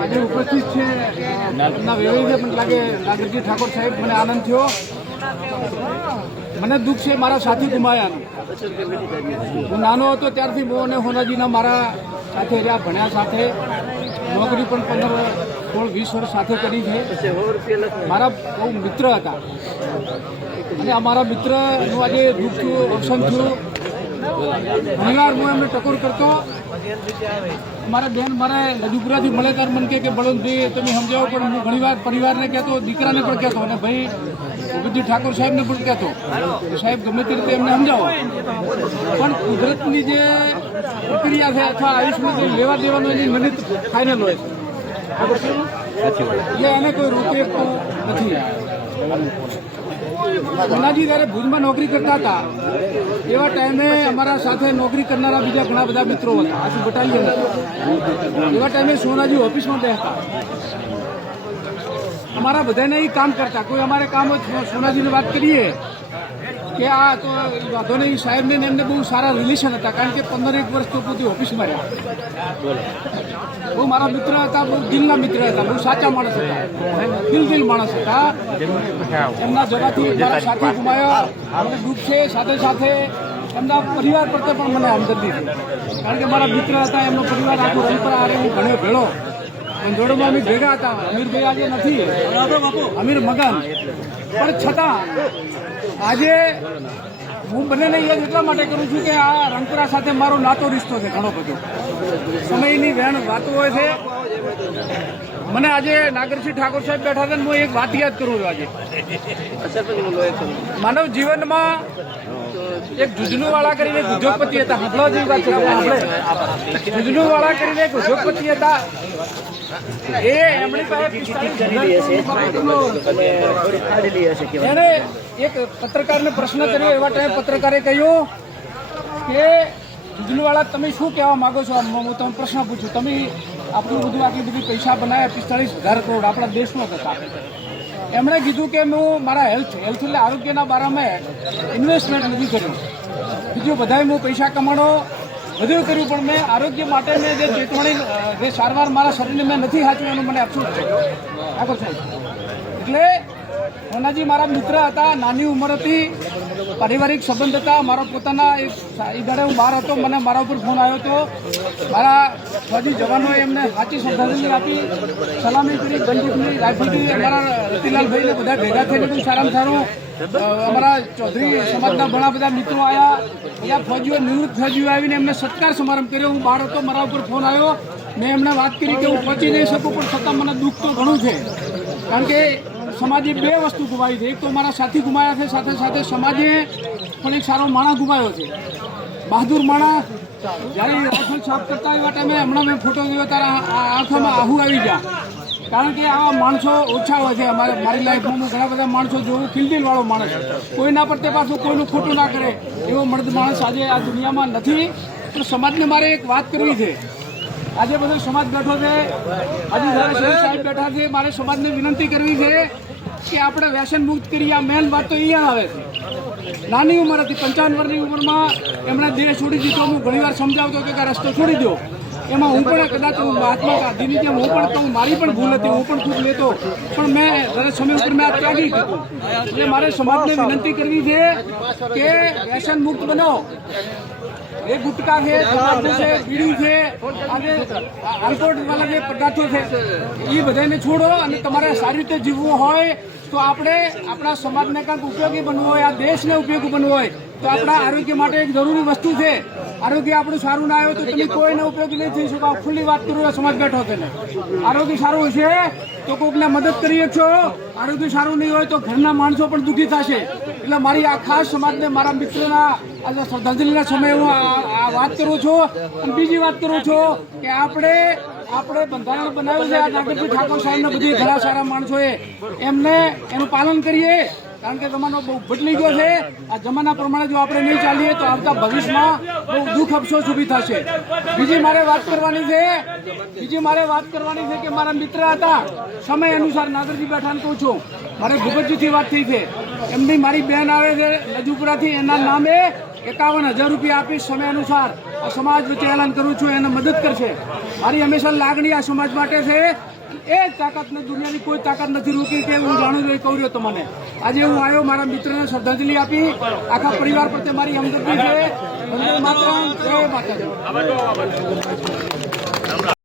આજે ઉપસ્થિત છે એમના વેવાઈને પણ લાગે નાગરજી ઠાકોર સાહેબ, મને આનંદ થયો. મને દુઃખ છે મારા સાથી ગુમાયાનું. હું નાનો હતો ત્યારથી હું અને હોનાજીના મારા સાથે રહ્યા, ભણ્યા સાથે, નોકરી પણ 15-16-20 વર્ષ સાથે કરી છે. મારા બહુ મિત્ર હતા અને અમારા મિત્રનું આજે દુઃખ થયું, અવસાન થયું. ઘણીવાર હું એમને ટકોર કરતો. મારા બેન મારે નદીપુરાથી મળે ત્યારે મને કે બળવંતભાઈ તમે સમજાવો, પણ હું ઘણીવાર પરિવારને કહેતો, દીકરાને પણ કહેતો અને ભાઈ ભૂપતજી ઠાકોર સાહેબને પણ કહેતો સાહેબ ગમે તે રીતે એમને સમજાવો. પણ કુદરતની જે પ્રક્રિયા છે અથવા આયુષ્યમાં જે લેવા દેવાનું એની નિમિત્ત ફાઇનલ હોય છે, એને કોઈ રોકી શકતું નથી. હોનાજી જ્યારે ભુજમાં નોકરી કરતા હતા એવા ટાઈમે અમારા સાથે નોકરી કરનારા બીજા ઘણા બધા મિત્રો હતા, આખું બટાલિયન હતા. એવા ટાઈમે સોનાજી ઓફિસમાં બેસતા, અમારા બધાને એ કામ કરતા. કોઈ અમારે કામ સોનાજીની વાત કરીએ કે આ તો વાંધો નહીં, સાહેબને એમને બહુ સારા રિલેશન હતા, કારણ કે 15-1 વર્ષ તો પોતે ઓફિસમાં રહ્યા. બહુ મારા મિત્ર હતા, બહુ દિલના મિત્ર હતા, બહુ સાચા માણસ હતા, દિલ માણસ હતા. એમના જવાથી મારા સાથી ગુમાયો, મને દુઃખ છે. સાથે સાથે એમના પરિવાર પ્રત્યે પણ મને હમદર્દી છે, કારણ કે મારા મિત્ર હતા, એમનો પરિવાર આખો રંગપરા આરે હું ઘણો ભેળો જોડોમાં અમે ભેગા હતા. અમીરભાઈ આજે નથી, અમીર મગન, પણ છતાં આજે હું બંનેને યાદ એટલા માટે કરું છું કે આ રંગપરા સાથે મારો નાતો રિશ્તો છે ઘણો બધો. સમયની વેણ વાતો હોય છે. મને આજે નાગરસિંહ ઠાકોર સાહેબ બેઠા હતા, હું એક વાત યાદ કરું છું. આજે માનવ જીવનમાં એક જુજનુવાળા કરીને એક ઉદ્યોગપતિ હતા. હંભળો જેવી વાત છે, જુજનુવાળા કરીને એક ઉદ્યોગપતિ હતા. એ એમની પાસે એને એક પત્રકારને પ્રશ્ન કર્યો. એવા ટાઈમ પત્રકારે કહ્યું કે જુજનુવાળા તમે શું કહેવા માંગો છો? હું તમે પ્રશ્ન પૂછું, તમે આપણું બધું આટલી બધી પૈસા બનાવ્યા, 45,000 કરોડ આપણા દેશમાં હતા. એમણે કીધું કે હું મારા હેલ્થ એટલે આરોગ્યના બારામાં ઇન્વેસ્ટમેન્ટ નથી કર્યું. બીજું બધાએ હું પૈસા કમાણો બધું કર્યું, પણ મેં આરોગ્ય માટે મેં જે ચેતવણી જે સારવાર મારા શરીરને મેં નથી સાચવ્યું, એનું મને અફસોસ છે. ઠાકોર સાહેબ એટલે હોનાજી મારા મિત્ર હતા, નાની ઉંમર હતી, પારિવારિક સંબંધ હતા. મારો પોતાના એ દાડે હું બહાર હતો, મને મારા ઉપર ફોન આવ્યો હતો. મારા ફૌજી જવાનોએ એમને સાચી શ્રદ્ધાંજલિ આપી, સલામી કરી, બંદૂકની રાખી. અમારા રતિલાલભાઈને બધા ભેગા થઈને બહુ સારામાં સારું. અમારા ચૌધરી સમાજના ઘણા બધા મિત્રો આવ્યા, બધા ફૌજીઓ, નિવૃત્ત ફૌજીઓ આવીને એમને સત્કાર સમારંભ કર્યો. હું બહાર હતો, મારા ઉપર ફોન આવ્યો. મેં એમને વાત કરી કે હું પહોંચી નહીં શકું, પણ છતાં મને દુઃખ તો ઘણું છે, કારણ કે સમાજે 2 વસ્તુ ગુમાવી છે. એક તો મારા સાથી ગુમાયા છે, સાથે સાથે સમાજે પણ એક સારો માણસ ગુમાયો છે, બહાદુર માણસ. જ્યારે રાઇફલ સાફ કરતા એવા ટાઈમે હમણાં મેં ફોટો જોયો ત્યારે આંખોમાં આહુ આવી ગયા, કારણ કે આવા માણસો ઓછા હોય છે. મારી લાઈફમાં હું ઘણા બધા માણસો જોઉં, ખિલદિલવાળો માણસ, કોઈના પ્રત્યે પાછું કોઈનું ખોટું ના કરે એવો મર્દ માણસ આજે આ દુનિયામાં નથી. પણ સમાજને મારે એક વાત કરવી છે. આજે બધો સમાજ બેઠો છે, આજે સાહેબ બેઠા છે. મારે સમાજને વિનંતી કરવી છે કે આપણે વ્યસન મુક્ત કરીએ. આ મેન વાત તો અહીંયા આવે છે. નાની ઉંમર હતી, 55 વર્ષની ઉંમરમાં એમણે દેહ છોડી દીધો. હું ઘણીવાર સમજાવતો કે આ રસ્તો છોડી દો. એમાં હું પણ કદાચ મહાત્મા ગાંધીની જેમ હું પણ કહું, મારી પણ ભૂલ હતી, હું પણ ખૂબ લેતો, પણ મેં દરેક સમય ઉપર મેં આ ત્યાગી દીધું. એટલે મારે સમાજને વિનંતી કરવી છે કે વ્યસન મુક્ત બનો. એ ગુટકા છે, તમાકુ છે, બીડી છે, અને આલ્કોહોલવાળા જે પદાર્થો છે એ બધાને છોડો. અને તમારે સારી રીતે જીવવું હોય તો આપણે આપણા સમાજને કંઈક ઉપયોગી બનવું હોય, આ દેશને ઉપયોગી બનવું હોય તો આપણા આરોગ્ય માટે એક જરૂરી વસ્તુ છે. આરોગ્ય આપણું સારું ના આવ્યું તો તમે કોઈને ઉપયોગી નહીં થઈ શકો. ખુલ્લી વાત કરું, સમાજ બેઠો છે. આરોગ્ય સારું હશે તો કોઈકને મદદ કરી શકશો. આરોગ્ય સારું નહીં હોય તો ઘરના માણસો પણ દુઃખી થશે. એટલે મારી આ ખાસ સમાજને, મારા મિત્રોના આજે શ્રદ્ધાંજલિના સમયે હું આ વાત કરું છું. અને બીજી વાત કરું છું કે આપણે બંધારણ બનાવ્યું છે. આ નાગરસિંહ ઠાકોર સાહેબને બધી ઘણા સારા માણસોએ એમને એનું પાલન કરીએ, કારણ કે જમાનો બહુ બદલી ગયો છે. આ જમાના પ્રમાણે જો આપણે નહીં ચાલીએ તો આવતા ભવિષ્યમાં બહુ દુઃખ અફસોસ ઊભી થશે. બીજી મારે વાત કરવાની છે કે મારા મિત્ર હતા, સમય અનુસાર નાગરજી બેઠાને કહું છું, મારે ભૂપતજીથી વાત થઈ છે. એમની મારી બહેન આવે છે નજુપુરાથી, એના નામે 51,000 રૂપિયા આપીશ સમય અનુસાર. આ સમાજ વચ્ચે એલાન કરું છું, એને મદદ કરશે. મારી હંમેશા લાગણી આ સમાજ માટે છે. એ તાકાત દુનિયાની કોઈ તાકાત નથી રોકી કે હું જાણું છું. એ કહું રહ્યો તમને. આજે હું આવ્યો મારા મિત્રને શ્રદ્ધાંજલિ આપી. આખા પરિવાર પ્રત્યે મારી હમદર્દી છે. વંદે માતરમ, જય માતાજી.